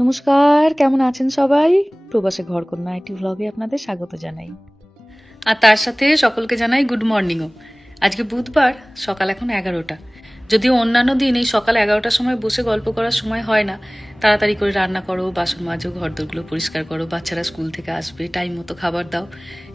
নমস্কার, কেমন আছেন সবাই? প্রবাসে ঘরকন্যা আইটি ভ্লগে আপনাদের স্বাগত জানাই। আর তার সাথে সকলকে জানাই গুড মর্নিংও। আজকে বুধবার, সকাল এখন 11টা। যদিও অন্যান্য দিন এই সকাল 11টার সময় বসে গল্প করার সময় হয় না। তাড়াতাড়ি করে রান্না করো, বাসন মাজো, ঘরদোরগুলো পরিষ্কার করো, বাচ্চারা স্কুল থেকে আসবে, টাইম মতো খাবার দাও,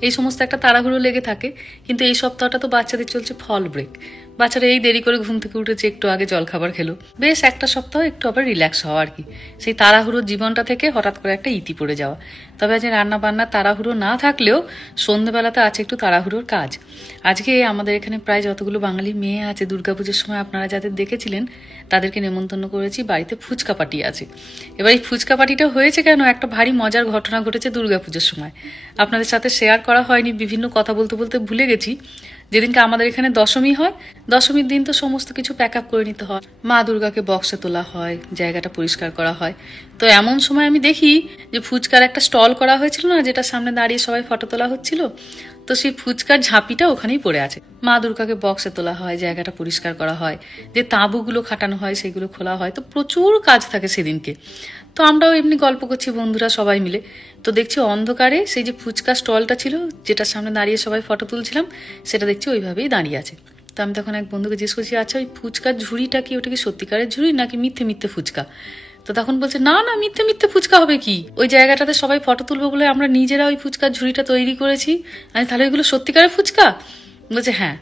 এই সমস্ত একটা তাড়াহুড়ো লেগে থাকে। কিন্তু এই সপ্তাহটা তো বাচ্চাদের চলছে ফল ব্রেক। বাচ্চারা এই দেরি করে ঘুম থেকে উঠেছে, একটু আগে জলখাবার খেলো, বেশ একটা সপ্তাহ একটু আবার রিল্যাক্স হওয়া আর কি। সেই তাড়াহুড়োর জীবনটা থেকে হঠাৎ করে একটা ইতি পড়ে যাওয়া। তবে আজ রান্না বান্না তাড়াহুড়ো না থাকলেও সন্ধ্যেবেলাতে আছে একটু তাড়াহুড়োর কাজ। আজকে আমাদের এখানে প্রায় যতগুলো বাঙালি মেয়ে আছে, দুর্গাপুজোর সময় আপনারা যাদের দেখেছিলেন তাদেরকে নেমন্তন্ন করেছি, বাড়িতে ফুচকা পার্টি আছে। এবার এই ফুচকা পার্টিটা হয়েছে কেন, একটা ভারী মজার ঘটনা ঘটেছে দুর্গাপুজোর সময়। আপনাদের সাথে শেয়ার করা হয়নি, বিভিন্ন কথা বলতে বলতে ভুলে গেছি। যেদিনকে আমাদের এখানে দশমী হয়, দশমীর দিন তো সমস্ত কিছু প্যাক আপ করে নিতে হয়, মা দুর্গাকে বক্সে তোলা হয়, জায়গাটা পরিষ্কার করা হয়। তো এমন সময় আমি দেখি যে ফুচকার একটা স্টল করা হয়েছিল না, যেটা সামনে দাঁড়িয়ে সবাই ফটো তোলা হচ্ছিল, তো সেই ফুচকার ঝাঁপিটা ওখানেই পড়ে আছে। মা দুর্গাকে বক্সে তোলা হয়, জায়গাটা পরিষ্কার করা হয়, যে তাঁবুগুলো খাটানো হয় সেগুলো খোলা হয়, তো প্রচুর কাজ থাকে সেদিনকে। তো আমরাও এমনি গল্প করছি বন্ধুরা সবাই মিলে, তো দেখছি অন্ধকারে সেই যে ফুচকা স্টলটা ছিল, যেটার সামনে দাঁড়িয়ে সবাই ফটো তুলছিলাম, সেটা দেখছি ওইভাবেই দাঁড়িয়ে আছে। তো আমি তখন এক বন্ধুকে জিজ্ঞেস করছি, আচ্ছা ওই ফুচকার ঝুড়িটা কি, ওটা কি সত্যিকারের ঝুড়ি নাকি মিথ্যে মিথ্যে ফুচকা? তো তখন বলছে, না না, মিথ্যে মিথ্যে ফুচকা হবে কি, ওই জায়গাটাতে সবাই ফটো তুলবো বলে আমরা নিজেরা ওই ফুচকার ঝুড়িটা তৈরি করেছি। আমি, তাহলে ওইগুলো সত্যিকারের ফুচকা? বলছে হ্যাঁ।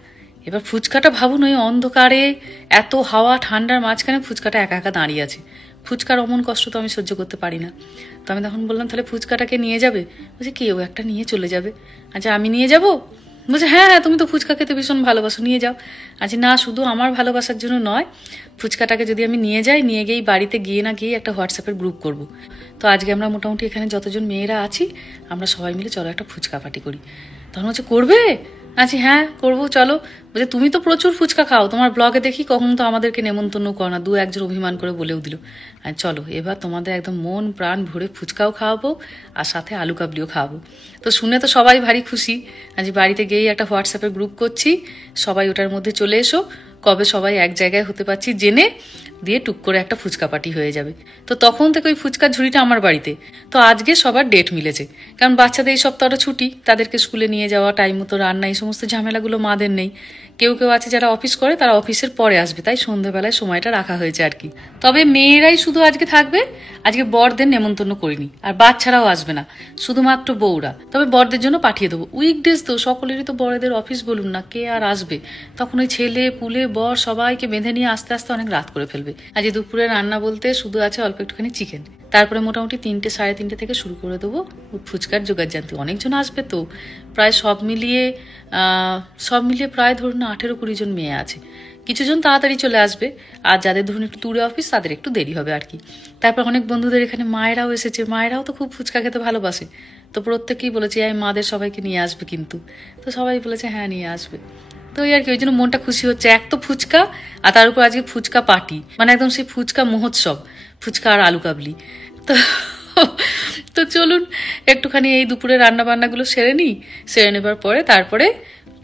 এবার ফুচকাটা ভাবুন, ওই অন্ধকারে এত হাওয়া ঠান্ডার মাঝখানে ফুচকাটা একা একা দাঁড়িয়ে আছে। ফুচকার অমন কষ্ট তো আমি সহ্য করতে পারি না। তো আমি তখন বললাম, তাহলে ফুচকাটাকে নিয়ে যাবে? বলছে কেউ একটা নিয়ে চলে যাবে। আচ্ছা আমি নিয়ে যাব? বলছে হ্যাঁ হ্যাঁ, তুমি তো ফুচকা খেতে ভীষণ ভালোবাসো, নিয়ে যাও। আচ্ছা না, শুধু আমার ভালোবাসার জন্য নয়, ফুচকাটাকে যদি আমি নিয়ে যাই, নিয়ে গিয়েই বাড়িতে গিয়ে না গিয়ে একটা হোয়াটসঅ্যাপের গ্রুপ করব। তো আজকে আমরা মোটামুটি এখানে যতজন মেয়েরা আছি, আমরা সবাই মিলে চলো একটা ফুচকা পার্টি করি। তখন হচ্ছে করবে? আচ্ছা হ্যাঁ করবো, চলো। বলছে তুমি তো প্রচুর ফুচকা খাও, তোমার ব্লগে দেখি, কখন তো আমাদেরকে নেমন্তন্ন করো না, দু একজন অভিমান করে বলেও দিল। আর চলো এবার তোমাদের একদম মন প্রাণ ভরে ফুচকাও খাওয়াবো, আর সাথে আলু কাবলিও খাওয়াবো। তো শুনে তো সবাই ভারী খুশি। আজ বাড়িতে গিয়েই একটা হোয়াটসঅ্যাপের গ্রুপ করছি, সবাই ওটার মধ্যে চলে এসো, কবে সবাই এক জায়গায় হতে পারছি জেনে, দিয়ে টুক করে একটা ফুচকা পার্টি হয়ে যাবে। তো তখন থেকে ওই ফুচকার ঝুড়িটা আমার বাড়িতে। তো আজকে সবার ডেট মিলেছে, কারণ বাচ্চাদের এই সপ্তাহটা ছুটি, তাদেরকে স্কুলে নিয়ে যাওয়া, টাইম মতো রান্না, এই সমস্ত ঝামেলাগুলো মাদের নেই। কেউ কেউ আছে যারা অফিস করে, তারা অফিসের পরে আসবে, তাই সন্ধ্যাবেলায় সময়টা রাখা হয়েছে আর কি। তবে মেয়েরাই শুধু আজকে থাকবে, আজকে বরদের নেমন্তন্ন করিনি, আর বাচ্চারাও আসবে না, শুধুমাত্র বউরা। তবে বরদের জন্য পাঠিয়ে দেবো, উইকডেজ তো সকলেরই তো বড়দের অফিস, বলুন না, কে আর আসবে তখন? ওই ছেলে পুলে বর সবাইকে বেঁধে নিয়ে আস্তে আস্তে অনেক রাত করে ফেলবে। আজ দুপুরে রান্না বলতে শুধু আছে অল্প একটুখানি চিকেন, তারপরে মোটামুটি 3টে সাড়ে 3টে থেকে শুরু করে দেবো ফুচকার জোগাড় জানতে। অনেকজন আসবে তো, প্রায় সব মিলিয়ে প্রায় ধরুন 18-20 জন মেয়ে আছে। কিছুজন তাড়াতাড়ি চলে আসবে, আর যাদের ধরুন একটু দূরে অফিস তাদের একটু দেরি হবে আর কি। তারপর অনেক বন্ধুদের এখানে মায়েরাও এসেছে, মায়েরাও তো খুব ফুচকা খেতে ভালোবাসে। তো প্রত্যেকেই বলেছে এই মাদের সবাইকে নিয়ে আসবে কিন্তু। তো সবাই বলেছে হ্যাঁ নিয়ে আসবে। তো এই আর কি, ওই জন্য মনটা খুশি হচ্ছে। এক তো ফুচকা, আর তার উপর আজকে ফুচকা পার্টি, মানে একদম সেই ফুচকা মহোৎসব, ফুচকা আর আলু কাবলি। তো তো চলুন একটুখানি এই দুপুরে রান্না বান্নাগুলো সেরে নিই, সেরে নেবার পরে তারপরে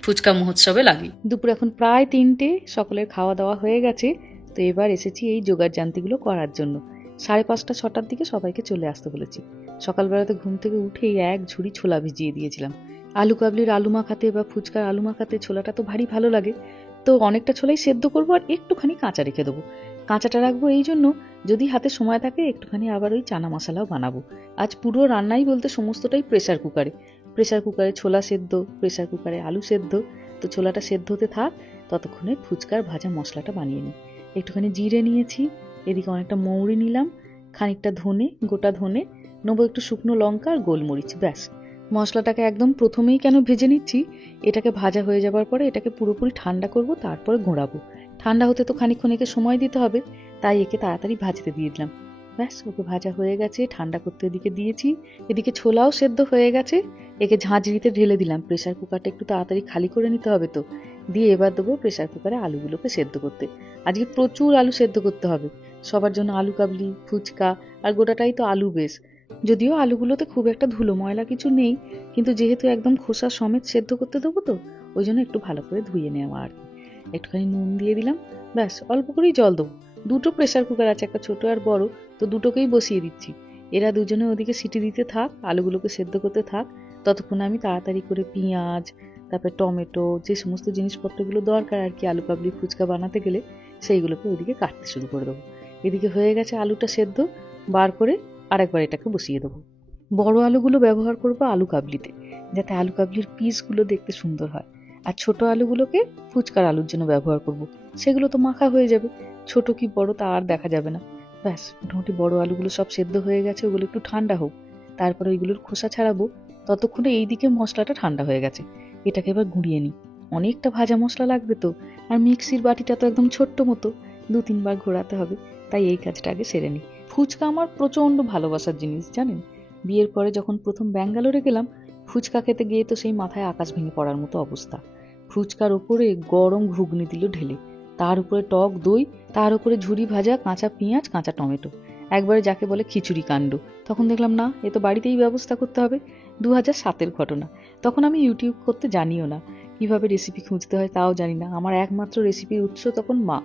ফুচকা মহোৎসবে লাগি। দুপুর এখন প্রায় 3টে, সকলের খাওয়া দাওয়া হয়ে গেছে। তো এবার এসেছি এই জোগাড় জান্তিগুলো করার জন্য। 5:30 6টার দিকে সবাইকে চলে আসতে বলেছি। সকালবেলাতে ঘুম থেকে উঠেই এক ঝুড়ি ছোলা ভিজিয়ে দিয়েছিলাম। আলু কাবলির আলু মাখাতে বা ফুচকার আলু মাখাতে ছোলাটা তো ভারী ভালো লাগে। তো অনেকটা ছোলাই সেদ্ধ করবো, আর একটুখানি কাঁচা রেখে দেবো। কাঁচাটা রাখবো এই জন্য, যদি হাতে সময় থাকে একটুখানি আবার ওই চানা মশলাও বানাবো। আজ পুরো রান্নাই বলতে সমস্তটাই প্রেসার কুকারে। প্রেসার কুকারে ছোলা সেদ্ধ, প্রেসার কুকারে আলু সেদ্ধ। তো ছোলাটা সেদ্ধ হতে থাক, ততক্ষণে ফুচকার ভাজা মশলাটা বানিয়ে নিই। একটুখানি জিরে নিয়েছি, এদিকে অনেকটা মৌরি নিলাম, খানিকটা ধনে, গোটা ধনে নেবো, একটু শুকনো লঙ্কা আর গোলমরিচ, ব্যাস। মশলাটাকে একদম প্রথমেই কেন ভেজে নিচ্ছি, এটাকে ভাজা হয়ে যাবার পরে এটাকে পুরোপুরি ঠান্ডা করব, তারপরে ঘোরাবো। ঠান্ডা হতে তো খানিকক্ষণ একে সময় দিতে হবে, তাই একে তাড়াতাড়ি ভাজতে দিয়ে দিলাম। ব্যাস, ওকে ভাজা হয়ে গেছে, ঠান্ডা করতে এদিকে দিয়েছি। এদিকে ছোলাও সেদ্ধ হয়ে গেছে, একে ঝাঁঝরিতে ঢেলে দিলাম। প্রেসার কুকারটা একটু তাড়াতাড়ি খালি করে নিতে হবে তো। দিয়ে এবার দেবো প্রেসার কুকারে আলুগুলোকে সেদ্ধ করতে। আজকে প্রচুর আলু সেদ্ধ করতে হবে, সবার জন্য আলু কাবলি, ফুচকা, আর গোটাটাই তো আলু বেশ। যদিও আলুগুলোতে খুব একটা ধুলো ময়লা কিছু নেই, কিন্তু যেহেতু একদম খোসা সমেত সেদ্ধ করতে দেবো তো, ওই জন্য একটু ভালো করে ধুয়ে নেওয়া আর কি। একটুখানি নুন দিয়ে দিলাম, ব্যাস অল্প করেই জল দেবো, দুটো প্রেসার কুকার আছে, একটা ছোট আর বড়, তো দুটোকেই বসিয়ে দিচ্ছি। এরা দুজনে ওদিকে সিটি দিতে থাক, আলুগুলোকে সেদ্ধ করতে থাক, ততক্ষণ আমি তাড়াতাড়ি করে পেঁয়াজ, তারপরে টমেটো, যে সমস্ত জিনিসপত্রগুলো দরকার আর কি আলু কাবলি ফুচকা বানাতে গেলে, সেইগুলোকে ওইদিকে কাটতে শুরু করে দেবো। এদিকে হয়ে গেছে আলুটা সেদ্ধ, বার করে আরেকবার এটাকে বসিয়ে দেবো। বড় আলুগুলো ব্যবহার করবো আলু কাবলিতে, যাতে আলু কাবলির পিসগুলো দেখতে সুন্দর হয়। আর ছোট আলুগুলোকে ফুচকার আলুর জন্য ব্যবহার করব, সেগুলো তো মাখা হয়ে যাবে, ছোট কি বড় তা আর দেখা যাবে না। ব্যাস, মোটামুটি বড় আলুগুলো সব সেদ্ধ হয়ে গেছে, ওগুলো একটু ঠান্ডা হোক, তারপরে ওইগুলোর খোসা ছাড়াবো। ততক্ষণে এইদিকে মশলাটা ঠান্ডা হয়ে গেছে, এটাকে এবার গুঁড়িয়ে নিই। অনেকটা ভাজা মশলা লাগবে তো, আর মিক্সির বাটিটা তো একদম ছোট্ট মতো, 2-3 বার ঘোরাতে হবে, তাই এই কাজটা আগে সেরে নিই। ফুচকা আমার প্রচন্ড ভালোবাসার জিনিস জানেন। বিয়ের পরে যখন প্রথম ব্যাঙ্গালোরে গেলাম, ফুচকা খেতে গিয়ে তো সেই মাথায় আকাশ ভেঙে পড়ার মতো অবস্থা। ফুচকার ওপরে গরম ঘুগনি দিল ঢেলে, তার উপরে টক দই, তার উপরে ঝুরি ভাজা কাঁচা পেঁয়াজ, কাঁচা টমেটো, একবারে যাকে বলে খিচুড়ি কাণ্ড। তখন দেখলাম না, এ তো বাড়িতেই ব্যবস্থা করতে হবে। 2007-এর ঘটনা, তখন আমি ইউটিউব করতে জানিও না, কিভাবে রেসিপি খুঁজতে হয় তাও জানি না। আমার একমাত্র রেসিপির উৎস তখন মা।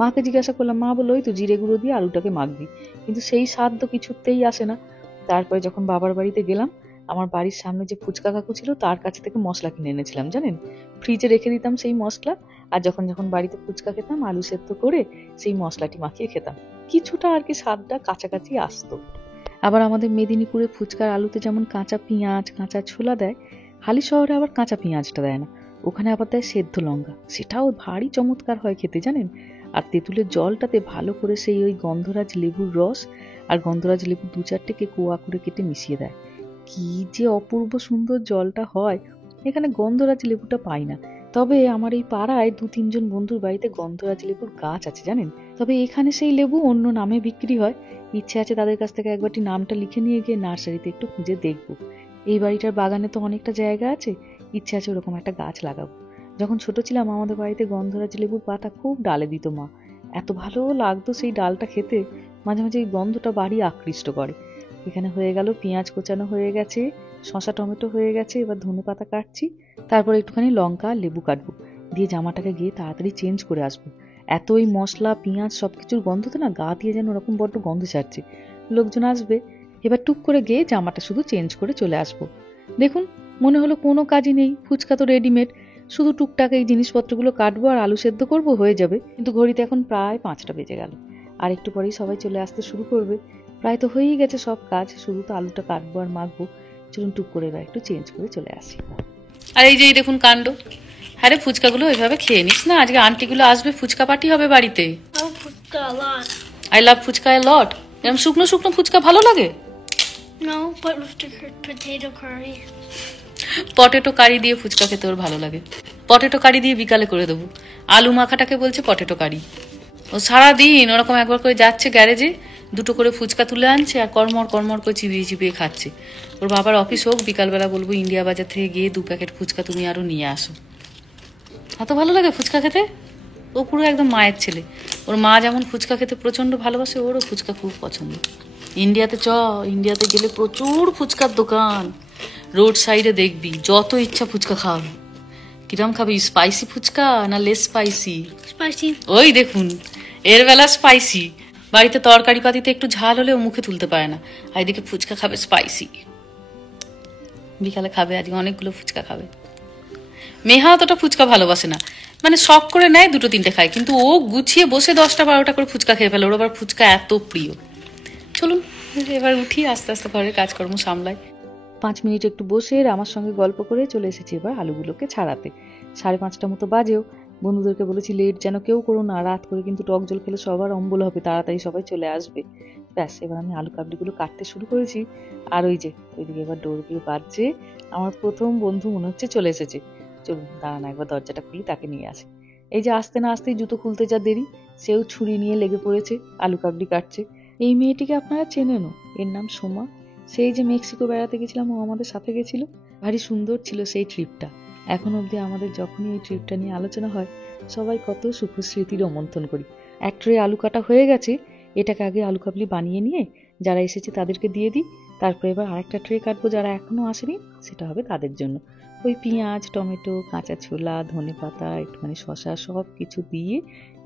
মাকে জিজ্ঞাসা করলাম, মা বললো ওই তো জিরে গুঁড়ো দিয়ে আলুটাকে মাখবি, কিন্তু সেই স্বাদ তো কিছুতেই আসে না। তারপরে যখন বাবার বাড়িতে গেলাম, আমার বাড়ির সামনে যে ফুচকা কাকু ছিল তার কাছ থেকে মশলা কিনে এনেছিলাম জানেন, ফ্রিজে রেখে দিতাম সেই মশলা, আর যখন যখন বাড়িতে ফুচকা খেতাম আলু সেদ্ধ করে সেই মশলাটি মাখিয়ে খেতাম, কিছুটা আর কি স্বাদটা কাছাকাছি আসতো। আবার আমাদের মেদিনীপুরে ফুচকার আলুতে যেমন কাঁচা পেঁয়াজ, কাঁচা ছোলা দেয়, হালি শহরে আবার কাঁচা পেঁয়াজটা দেয় না, ওখানে আবার দেয় সেদ্ধ লঙ্কা, সেটাও ভারী চমৎকার হয় খেতে জানেন। আর তেঁতুলের জলটাতে ভালো করে সেই ওই গন্ধরাজ লেবুর রস আর গন্ধরাজ লেবু 2-4টেকে কোয়া করে কেটে মিশিয়ে দেয়, কি যে অপূর্ব সুন্দর জলটা হয়। এখানে গন্ধরাজ লেবুটা পাই না, তবে আমার এই পাড়ায় 2-3 জন বন্ধুর বাড়িতে গন্ধরাজ লেবুর গাছ আছে জানেন। তবে এখানে সেই লেবু অন্য নামে বিক্রি হয়, ইচ্ছে আছে তাদের কাছ থেকে একবারটি নামটা লিখে নিয়ে গিয়ে নার্সারিতে একটু খুঁজে দেখবো। এই বাড়িটার বাগানে তো অনেকটা জায়গা আছে, ইচ্ছে আছে ওরকম একটা গাছ লাগাবো। যখন ছোট ছিলাম আমাদের বাড়িতে গন্ধরাজ লেবুর পাতা খুব ডালে দিত মা, এত ভালো লাগতো সেই ডালটা খেতে, মাঝে মাঝে এই গন্ধটা বাড়ি আকৃষ্ট করে। এখানে হয়ে গেল, পেঁয়াজ কোচানো হয়ে গেছে, শসা টমেটো হয়ে গেছে, এবার ধনেপাতা কাটছি, তারপর একটুখানি লঙ্কা লেবু কাটবো, দিয়ে জামাটাকে গিয়ে তাড়াতাড়ি চেঞ্জ করে আসবো। এত ওই মশলা পেঁয়াজ সবকিছুর গন্ধতে না গা দিয়ে যেন ওরকম বড্ড গন্ধ ছাড়ছে, লোকজন আসবে, এবার টুক করে গিয়ে জামাটা শুধু চেঞ্জ করে চলে আসবো। দেখুন, মনে হলো কোনো কাজই নেই, ফুচকা তো রেডিমেড, শুধু টুকটাক এই জিনিসপত্রগুলো কাটবো আর আলু সেদ্ধ করবো, হয়ে যাবে। কিন্তু ঘড়িতে এখন প্রায় 5টা বেজে গেল, আর একটু পরেই সবাই চলে আসতে শুরু করবে, প্রায় তো হয়েই গেছে সব কাজ, শুধু তো আলুটা কাটবো আর মাখবো। চলুন টুক করে এবার একটু চেঞ্জ করে চলে আসি। আর এই যে এই দেখুন কাণ্ড। হ্যাঁ রে, ফুচকাগুলো ওইভাবে খেয়ে নিস না, আজকে আন্টিগুলো আসবে, ফুচকা পার্টি হবে বাড়িতে। আই লাভ ফুচকা এ লট। এরকম শুকনো শুকনো ফুচকা ভালো লাগে? No, but with the potato curry. Potato curry দিয়ে ফুচকা খেতে ওর ভালো লাগে, পটেটো কারি দিয়ে বিকালে করে দেবো। আলু মাখাটাকে বলছে পটেটো কারি। ও সারাদিন ওরকম একবার করে যাচ্ছে গ্যারেজে, 2টো করে ফুচকা তুলে আনছে আর কর্মর কর্মর করে চিবিয়ে চিবিয়ে খাচ্ছে। ওর বাবার অফিস হোক, বিকালবেলা বলবো ইন্ডিয়া বাজার থেকে গিয়ে 2 প্যাকেট ফুচকা তুমি আরো নিয়ে আসো। এত ভালো লাগে ফুচকা খেতে, ও পুরো একদম মায়ের ছেলে। ওর মা যেমন ফুচকা খেতে প্রচন্ড ভালোবাসে, ওরও ফুচকা খুব পছন্দ। ইন্ডিয়াতে ইন্ডিয়াতে গেলে প্রচুর ফুচকার দোকান, রোড সাইডে দেখবি, যত ইচ্ছা ফুচকা খাওয়াবে। কিরম খাবি, স্পাইসি ফুচকা না লেস স্পাইসি? Spicy. ওই দেখুন, এর বেলা স্পাইসি, বাড়িতে তরকারি পাতিতে একটু ঝাল হলেও মুখে তুলতে পারে না, আর এদিকে ফুচকা খাবে স্পাইসি। বিকালে খাবে, আজকে অনেকগুলো ফুচকা খাবে। মেহা অতটা ফুচকা ভালোবাসে না, মানে শখ করে নেয় 2-3টে খায়, কিন্তু ও গুছিয়ে বসে 10টা-12টা করে ফুচকা খেয়ে ফেলে, ওর আবার ফুচকা এত প্রিয়। চলুন এবার উঠি, আস্তে আস্তে ঘরের কাজকর্ম সামলাই। 5 মিনিট একটু বসে আমার সঙ্গে গল্প করে চলে এসেছি এবার আলুগুলোকে ছাড়াতে। 5:30 মতো বাজেও। বন্ধুদেরকে বলেছি লেট যেন কেউ করো না, রাত করে কিন্তু টক জল খেলে সবার অম্বল হবে, তাড়াতাড়ি সবাই চলে আসবে। ব্যাস, এবার আমি আলু কাবলিগুলো কাটতে শুরু করেছি, আর ওই যে ওইদিকে এবার ডোরবেল বাজছে, আমার প্রথম বন্ধু মনে হচ্ছে চলে এসেছে। চলুন দাঁড়ান একবার দরজাটা খুলি, তাকে নিয়ে আসি। এই যে আসতে না আসতেই জুতো খুলতে যা দেরি, সেও ছুরি নিয়ে লেগে পড়েছে, আলু কাবলি কাটছে। এই মেয়েটিকে আপনারা চেনেনও, এর নাম সোমা। সেই যে মেক্সিকো বেড়াতে গেছিলাম, ও আমাদের সাথে গেছিল, ভারী সুন্দর ছিল সেই ট্রিপটা। এখন অবধি আমাদের যখনই এই ট্রিপটা নিয়ে আলোচনা হয়, সবাই কত সুখ স্মৃতি রোমন্থন করি। এক ট্রে আলু কাটা হয়ে গেছে, এটাকে আগে আলু কাবলি বানিয়ে নিয়ে যারা এসেছে তাদেরকে দিয়ে দিই, তারপরে এবার আরেকটা ট্রে কাটবো, যারা এখনো আসেনি সেটা হবে তাদের জন্য। ওই পেঁয়াজ, টমেটো, কাঁচা ছোলা, ধনেপাতা, একটুখানি শসা সব কিছু দিয়ে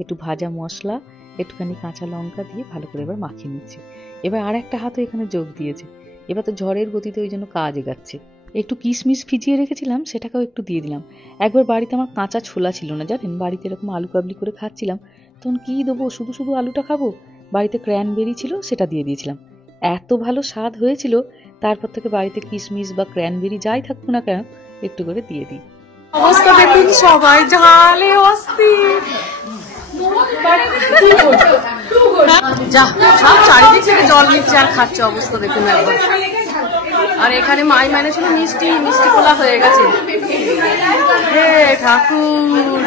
একটু ভাজা মশলা, একটুখানি কাঁচা লঙ্কা দিয়ে ভালো করে এবার মাখিয়ে নিচ্ছে। এবার আর একটা হাতও এখানে যোগ দিয়েছে। এবার তো ঝড়ের গতিতে ওই জন্য কাজ এগাচ্ছে। একটু কিশমিশ ভিজিয়ে রেখেছিলাম, সেটাকেও একটু দিয়ে দিলাম। একবার বাড়িতে আমার কাঁচা ছোলা ছিল না জানেন, বাড়িতে এরকম আলু কাবলি করে খাচ্ছিলাম, তখন কি দেবো, শুধু শুধু আলুটা খাবো, বাড়িতে ক্র্যানবেরি ছিল সেটা দিয়ে দিয়েছিলাম। এত ভালো স্বাদ হয়েছিল, তারপর থেকে বাড়িতে কিশমিশ বা ক্র্যানবেরি যাই থাকুক না কেন একটু করে দিয়ে দিই। অবস্থা দেখুন, সবাই ঝালে অস্থির। যা সব চারিদিক থেকে জল নিচ্ছে আর খাচ্ছে, অবস্থা দেখুন একবার। আর এখানে মাই মানে ছিল মিষ্টি মিষ্টি খোলা হয়ে গেছে। হে ঠাকুর,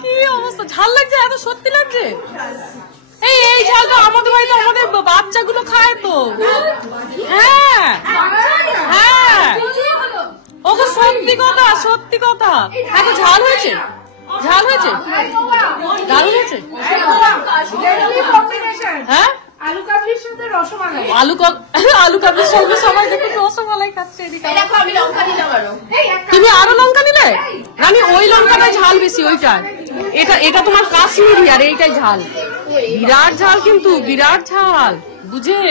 কি অবস্থা, ঝাল লাগছে, এত সত্যি লাগছে। এই ঝালটা আমাদের বাড়িতে আমাদের বাচ্চাগুলো খায় তো। হ্যাঁ হ্যাঁ, ওকে সত্যি কথা, সত্যি কথা। এত ঝাল হয়েছে, ঝাল হয়েছে, দারুণ হয়েছে। হ্যাঁ, আলু কাবলির সাথে রসমালাই, আলু কাবলির সঙ্গে সবাই দেখে রসমালাই খাচ্ছে। তুমি আরো লঙ্কা নিলে রানী, ওই লঙ্কাটাই ঝাল বেশি, ওইটাই। এটা তোমার কাশ্মীরি আর এইটাই ঝাল, বিরাট ঝাল, কিন্তু বিরাট ঝাল, বুঝে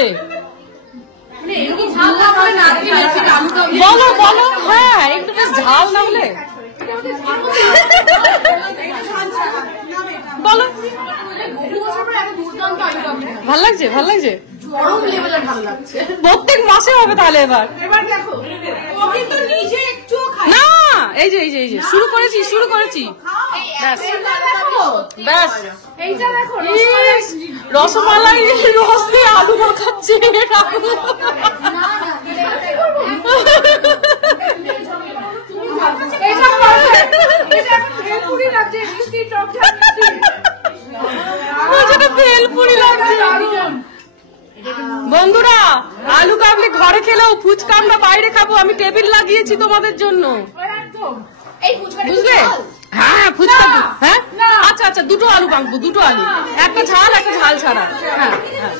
বলো বলো। হ্যাঁ, একটু বেশ ঝাল না হলে বলো। ভাল লাগছে, ভাল লাগছে, প্রত্যেক মাসে হবে তাহলে। এবার না, এই যে শুরু করেছি ব্যাস। রসমালাই রস দিয়ে আলু মাখাচ্ছি। বন্ধুরা, আলু কাবলি ঘরে খেলেও ফুচকা আমরা বাইরে খাবো, আমি টেবিল লাগিয়েছি তোমাদের জন্য, বুঝলে? হ্যাঁ, ফুচকা। হ্যাঁ, আচ্ছা আচ্ছা, দুটো আলু মাখবো, দুটো আলু, একটা ঝাল একটা ঝাল ছাড়া। হ্যাঁ হ্যাঁ,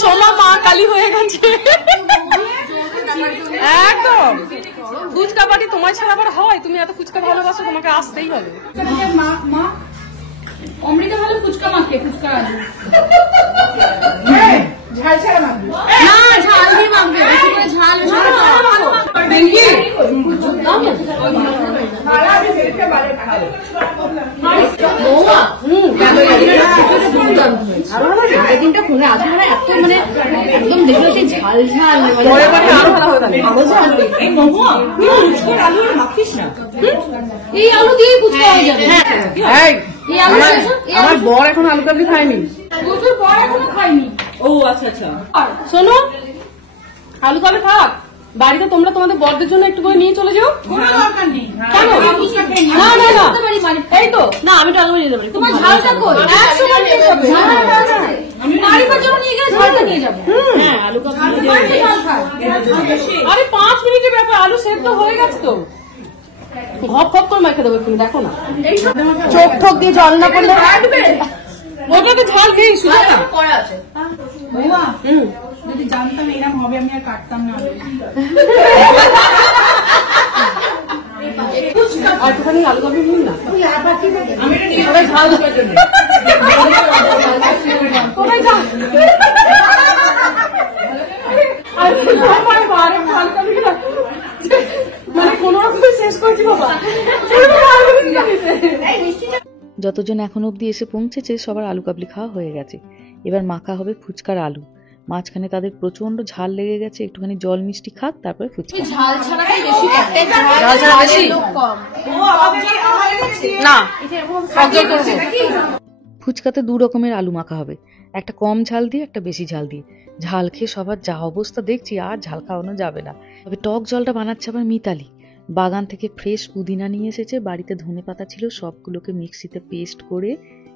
সোমা মা কালী হয়ে গেছে একদম। ফুচকা পাটি তোমার ছাড়া আবার হয়? তুমি এত ফুচকা ভালোবাসো, তোমাকে আসতেই হবে। অমৃতা ভালো ফুচকা মাখে, ফুচকা আলু ঝাল ছাড়া মাখবে না, ঝাল দিয়ে মাখবে, বেশি করে ঝাল দিনটা ফোনে আসবে না, এত মানে একদম দেখলো সেই ঝাল ঝাল। এই আলু দিয়ে ফুচকা হয়ে যাবে। আমার বর এখন আলু কাবলি খায়নি, বর এখনো খায়নি। ও আচ্ছা আচ্ছা, শোনো, আলু কাবলি থাক বাড়িতে, তোমরা তোমাদের বরদের জন্য একটু করে নিয়ে চলে যাও। না না না, এই তো না, আমি তো আলু নিয়ে যাবো। তোমার ঝালটা কই? একসময় নিয়ে যাবে। নারিকেল জন্য নিয়ে গেলে ঝালটা নিয়ে যাবো। হ্যাঁ, আলু কাবলি আরে 5 মিনিটের ব্যাপার, আলু সেদ্ধ হয়ে গেছে তো, ঘপ ঘপ করে মাখে দেবো। তুমি দেখো না, চোখ ঠোক দিয়ে জল না পড়লে ওটাতে ঝাল নেই, শুধু না করা আছে। যদি জানতাম এরকম হবে আমি আর কাটতাম না। আর একটুখানি আলু কাবলি নিন না, সবাই ঝাল দেওয়ার জন্য, সবাই ঝাল। মানে কোন রকম শেষ করছি বাবা। যতজন এখন অবধি এসে পৌঁছেছে সবার আলু কাবলি খাওয়া হয়ে গেছে। এবার মাখা হবে ফুচকার আলু। মাঝখানে তাদের প্রচন্ড ঝাল লেগে গেছে, একটুখানি জল মিষ্টি খাক, তারপরে ফুচকা। ঝাল ছাড়াটাই বেশি, ঝাল ছাড়া বেশি না, ফুচকাতে 2 রকমের আলু মাখা হবে, একটা কম ঝাল দিয়ে, একটা বেশি ঝাল দিয়ে। ঝাল খেয়ে সবার যা অবস্থা দেখছি, আর ঝাল খাওয়ানো যাবে না। তবে টক জলটা বানাচ্ছে আবার মিতালি, বাগান থেকে ফ্রেশ পুদিনা নিয়ে এসেছে, বাড়িতে ধনেপাতা ছিল, সবগুলোকে মিক্সিতে পেস্ট করে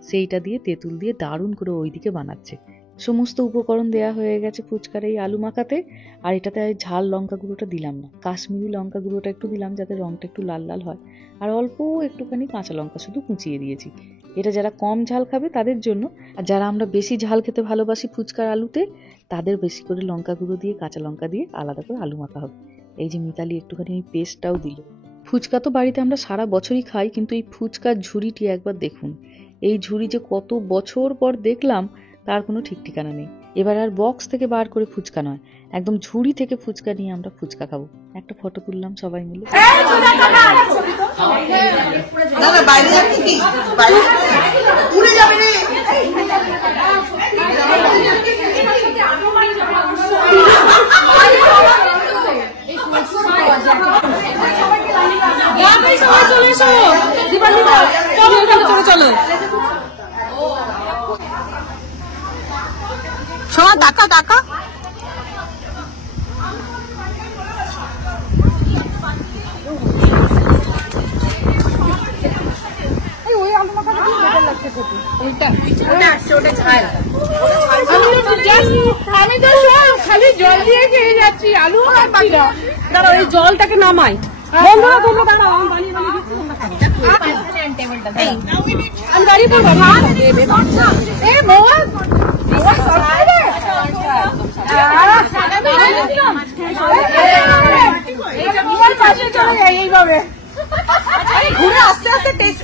সেইটা দিয়ে তেঁতুল দিয়ে দারুণ করে ওইদিকে বানাচ্ছে। সমস্ত উপকরণ দেয়া হয়ে গেছে ফুচকার এই আলু মাখাতে। আর এটাতে ঝাল লঙ্কা গুঁড়োটা দিলাম না, কাশ্মীরি লঙ্কা গুঁড়োটা একটু দিলাম যাতে রংটা একটু লাল লাল হয়। আর অল্প একটুখানি কাঁচা লঙ্কা শুধু কুচিয়ে দিয়েছি। এটা যারা কম ঝাল খাবে তাদের জন্য, আর যারা আমরা বেশি ঝাল খেতে ভালোবাসি ফুচকার আলুতে, তাদের বেশি করে লঙ্কা গুঁড়ো দিয়ে কাঁচা লঙ্কা দিয়ে আলাদা করে আলু মাখা হবে। এই যে মিতালি একটুখানি এই পেস্টটাও দিল। ফুচকা তো বাড়িতে আমরা সারা বছরই খাই, কিন্তু এই ফুচকার ঝুড়িটি একবার দেখুন। এই ঝুড়ি যে কত বছর পর দেখলাম তার কোনো ঠিক ঠিকানা নেই। এবার আর বক্স থেকে বার করে ফুচকা নয়, একদম ঝুড়ি থেকে ফুচকা নিয়ে আমরা ফুচকা খাবো। একটা ফটো তুললাম সবাই মিলে। চলো সবাই টাকা টাকা খালি জল দিয়ে খেয়ে যাচ্ছি, আলু দাঁড়াও এই জলটাকে নামাই। আমি দাঁড়িয়ে পড়বো। এইভাবে ঘুরে আস্তে আস্তে টেস্ট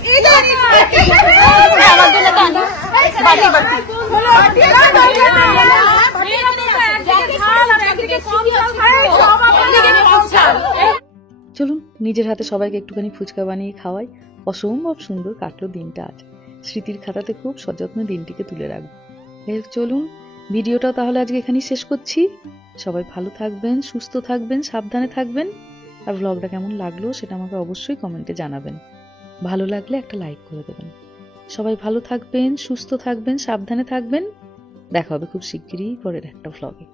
চলুন নিজের হাতে সবাইকে একটুখানি ফুচকা বানিয়ে খাওয়াই। অসম্ভব সুন্দর কাটলো দিনটা আজ। স্মৃতির খাতাতে খুব সযত্নে দিনটিকে তুলে রাখবো। চলুন ভিডিওটা তাহলে আজকে এখানেই শেষ করছি। সবাই ভালো থাকবেন, সুস্থ থাকবেন, সাবধানে থাকবেন। আর ব্লগটা কেমন লাগলো সেটা আমাকে অবশ্যই কমেন্টে জানাবেন। ভালো লাগলে একটা লাইক করে দেবেন। সবাই ভালো থাকবেন, সুস্থ থাকবেন, সাবধানে থাকবেন। দেখা হবে খুব শিগগিরই পরের একটা ব্লগে।